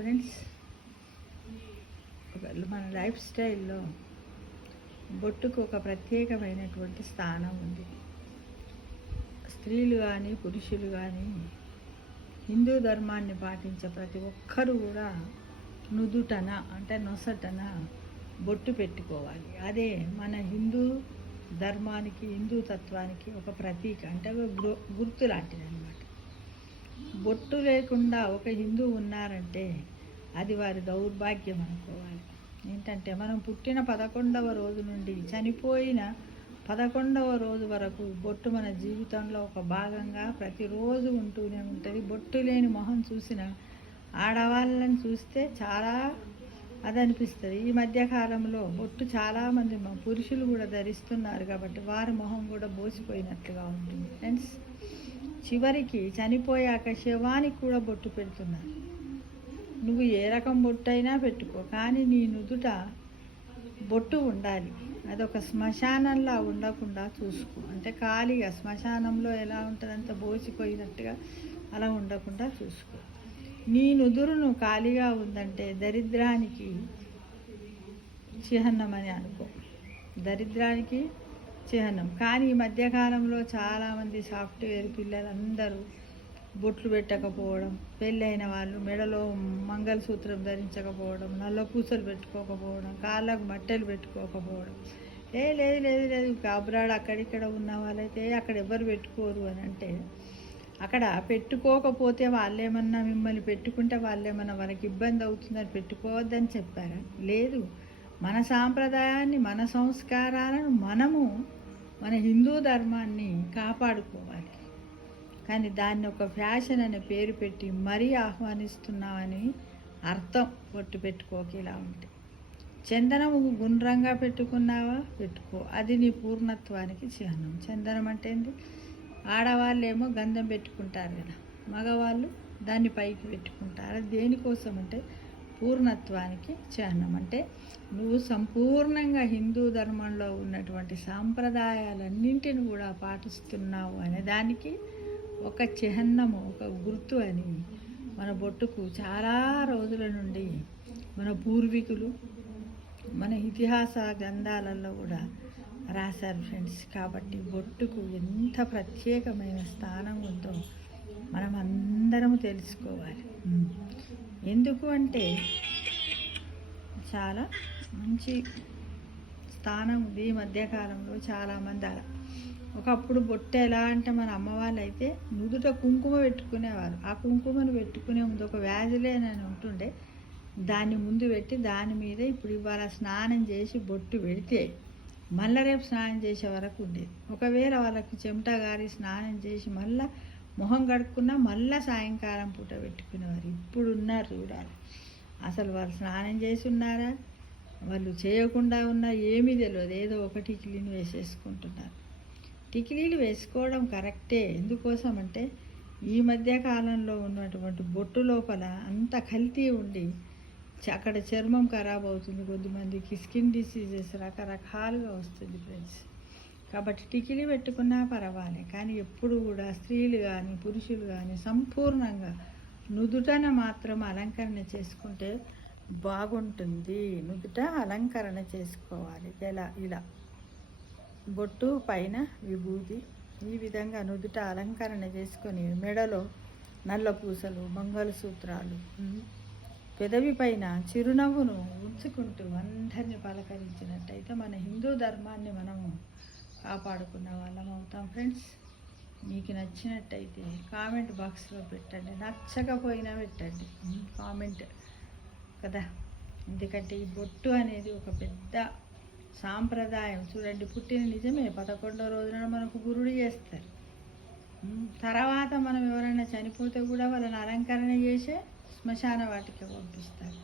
Friends, మన life స్టైల్లో బొట్టుకు ఒక ప్రత్యేకమైనటువంటి స్థానం ఉంది. స్త్రీలు కానీ పురుషులు కానీ హిందూ ధర్మాన్ని పాటించే ప్రతి ఒక్కరూ కూడా నుదుటన అంటే నొసటన బొట్టు పెట్టుకోవాలి. అదే మన హిందూ ధర్మానికి హిందూ తత్వానికి ఒక ప్రతీక అంటే ఒక గుర్తు లాంటిది అనమాట. బొట్టు లేకుండా ఒక హిందూ ఉన్నారంటే అది వారి దౌర్భాగ్యం అనుకోవాలి. ఏంటంటే మనం పుట్టిన 11వ రోజు నుండి చనిపోయిన 11వ రోజు వరకు బొట్టు మన జీవితంలో ఒక భాగంగా ప్రతిరోజు ఉంటూనే ఉంటుంది. బొట్టు లేని మొహం చూసిన ఆడవాళ్ళని చూస్తే చాలా అదనిపిస్తుంది. ఈ మధ్యకాలంలో బొట్టు చాలామంది పురుషులు కూడా ధరిస్తున్నారు కాబట్టి వారి మొహం కూడా బోసిపోయినట్లుగా ఉంటుంది. ఫ్రెండ్స్, చివరికి చనిపోయాక శవానికి కూడా బొట్టు పెడుతున్నారు. నువ్వు ఏ రకం బొట్టు అయినా పెట్టుకో, కానీ నీ నుదుట బొట్టు ఉండాలి. అదొక శ్మశానంలా ఉండకుండా చూసుకో. అంటే ఖాళీగా శ్మశానంలో ఎలా ఉంటుందంత బోసిపోయినట్టుగా అలా ఉండకుండా చూసుకో. నీ నుదురును ఖాళీగా ఉందంటే దరిద్రానికి చిహ్నం అని అనుకో. దరిద్రానికి చిహ్నం. కానీ ఈ మధ్యకాలంలో చాలామంది సాఫ్ట్వేర్ పిల్లలందరూ బొట్లు పెట్టకపోవడం, పెళ్ళైన వాళ్ళు మెడలో మంగళసూత్రం ధరించకపోవడం, నల్ల పూసలు పెట్టుకోకపోవడం, కాళ్ళకు మట్టెలు పెట్టుకోకపోవడం. లేదు లేదు లేదు కాబరాడు అక్కడిక్కడ ఉన్న వాళ్ళైతే అక్కడ ఎవరు పెట్టుకోరు అని అంటే, అక్కడ పెట్టుకోకపోతే వాళ్ళేమన్నా మిమ్మల్ని పెట్టుకుంటే వాళ్ళేమన్నా మనకి ఇబ్బంది అవుతుందని పెట్టుకోవద్దని చెప్పారా? లేదు. మన సాంప్రదాయాన్ని, మన సంస్కారాలను మనము మన హిందూ ధర్మాన్ని కాపాడుకోవాలి. కానీ దాన్ని ఒక ఫ్యాషన్ అనే పేరు పెట్టి మరీ ఆహ్వానిస్తున్నామని అర్థం. బొట్టు పెట్టుకోక ఇలా ఉంటే చందనము గుండ్రంగా పెట్టుకున్నావా పెట్టుకో, అది నీ పూర్ణత్వానికి చిహ్నం. చందనం అంటే ఏంటి? ఆడవాళ్ళేమో గంధం పెట్టుకుంటారు కదా, మగవాళ్ళు దాన్ని పైకి పెట్టుకుంటారు. అది దేనికోసం అంటే పూర్ణత్వానికి చిహ్నం. అంటే నువ్వు సంపూర్ణంగా హిందూ ధర్మంలో ఉన్నటువంటి సాంప్రదాయాలన్నింటిని కూడా పాటిస్తున్నావు అనే దానికి ఒక చిహ్నము, ఒక గుర్తు అని మన బొట్టుకు చాలా రోజుల నుండి మన పూర్వీకులు మన ఇతిహాస గ్రంథాలలో కూడా రాశారు ఫ్రెండ్స్. కాబట్టి బొట్టుకు ఎంత ప్రత్యేకమైన స్థానం ఉందో మనం అందరం తెలుసుకోవాలి. ఎందుకు అంటే చాలా మంచి స్థానం ఉంది. ఈ మధ్యకాలంలో చాలామంది అలా. ఒకప్పుడు బొట్టు ఎలా అంటే మన అమ్మ వాళ్ళు అయితే నుదుట కుంకుమ పెట్టుకునేవారు. ఆ కుంకుమను పెట్టుకునే ముందు ఒక వ్యాజిలేనని ఉంటుండే, దాన్ని ముందు పెట్టి దాని మీద ఇప్పుడు ఇవాళ స్నానం చేసి బొట్టు పెడితే మళ్ళీ రేపు స్నానం చేసే వరకు ఉండేది. ఒకవేళ వాళ్ళకి చెమట గారి స్నానం చేసి మళ్ళీ మొహం కడుక్కున్నా మళ్ళీ సాయంకాలం పూట పెట్టుకునేవారు. ఇప్పుడు ఉన్నారు చూడాలి, అసలు వాళ్ళు స్నానం చేసి ఉన్నారా, వాళ్ళు చేయకుండా ఉన్నా ఏమీ తెలియదు. ఏదో ఒక టికిలీని వేసేసుకుంటున్నారు. టికిలీలు వేసుకోవడం కరెక్టే. ఎందుకోసం అంటే ఈ మధ్యకాలంలో ఉన్నటువంటి బొట్టు లోపల అంత కల్తీ ఉండి అక్కడ చర్మం ఖరాబ్ అవుతుంది. కొద్దిమందికి స్కిన్ డిసీజెస్ రకరకాలుగా వస్తుంది ఫ్రెండ్స్. కాబట్టి టికిలీ పెట్టుకున్నా పర్వాలే, కానీ ఎప్పుడు కూడా స్త్రీలు కానీ పురుషులు కానీ సంపూర్ణంగా నుదుటన మాత్రం అలంకరణ చేసుకుంటే బాగుంటుంది. నుదుట అలంకరణ చేసుకోవాలి. ఇలా బొట్టు పైన విభూతి, ఈ విధంగా నుదుట అలంకరణ చేసుకొని మెడలో నల్ల పూసలు, మంగళసూత్రాలు, పెదవి పైన చిరునవ్వును ఉంచుకుంటూ అందరినీ పలకరించినట్టయితే మన హిందూ ధర్మాన్ని మనము కాపాడుకున్న వాళ్ళం అవుతాం ఫ్రెండ్స్. మీకు నచ్చినట్టయితే కామెంట్ బాక్స్లో పెట్టండి, నచ్చకపోయినా పెట్టండి కామెంట్ కదా. ఎందుకంటే ఈ బొట్టు అనేది ఒక పెద్ద సాంప్రదాయం. చూడండి, పుట్టిన నిజమే 11వ రోజున మనకు గురుడు చేస్తారు. తర్వాత మనం ఎవరైనా చనిపోతే కూడా వాళ్ళని అలంకరణ చేసే శ్మశాన వాటికి పంపిస్తారు.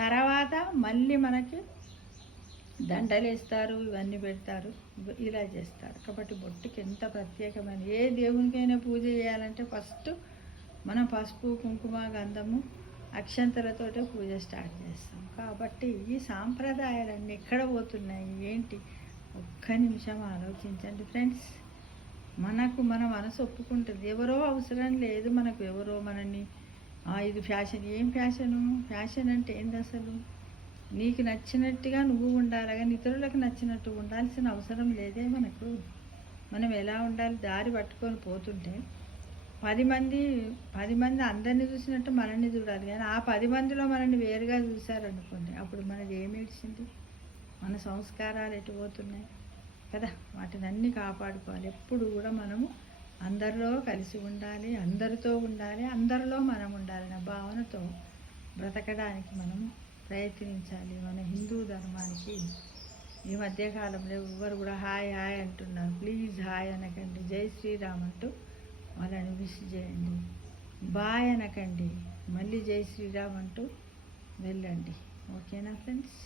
తర్వాత మళ్ళీ మనకి దండలు వేస్తారు, ఇవన్నీ పెడతారు, ఇలా చేస్తారు. కాబట్టి బొట్టుకి ఎంత ప్రత్యేకమైన, ఏ దేవునికైనా పూజ చేయాలంటే ఫస్ట్ మనం పసుపు, కుంకుమ, గంధము, అక్షంతలతోటే పూజ స్టార్ట్ చేస్తాం. కాబట్టి ఈ సాంప్రదాయాలన్నీ ఎక్కడ పోతున్నాయి ఏంటి? ఒక్క నిమిషం ఆలోచించండి ఫ్రెండ్స్. మన మనసు ఒప్పుకుంటుంది. ఎవరో అవసరం లేదు మనకు, ఎవరో మనల్ని ఇది ఫ్యాషన్. ఏం ఫ్యాషను? ఫ్యాషన్ అంటే ఏంది అసలు? నీకు నచ్చినట్టుగా నువ్వు ఉండాలి కానీ ఇతరులకు నచ్చినట్టు ఉండాల్సిన అవసరం లేదే మనకు. మనం ఎలా ఉండాలి? దారి పట్టుకొని పోతుంటే 10 మంది అందరిని చూసినట్టు మనల్ని చూడాలి కానీ ఆ 10 మందిలో మనల్ని వేరుగా చూశారనుకోండి, అప్పుడు మనది ఏమి ఏడ్చింది? మన సంస్కారాలు ఎటు పోతున్నాయి కదా. వాటిని అన్నీ కాపాడుకోవాలి. ఎప్పుడు కూడా మనము అందరిలో కలిసి ఉండాలి, అందరితో ఉండాలి, అందరిలో మనం ఉండాలనే భావనతో బ్రతకడానికి మనం ప్రయత్నించాలి. మన హిందూ ధర్మానికి ఈ మధ్యకాలంలో ఎవ్వరు కూడా హాయ్ హాయ్ అంటున్నారు. ప్లీజ్ హాయ్ అనకండి, జై శ్రీరామ్ అంటూ వాళ్ళని విష్ చేయండి. బాయ్ అనకండి, మళ్ళీ జై శ్రీరామ్ అంటూ వెళ్ళండి. ఓకేనా ఫ్రెండ్స్?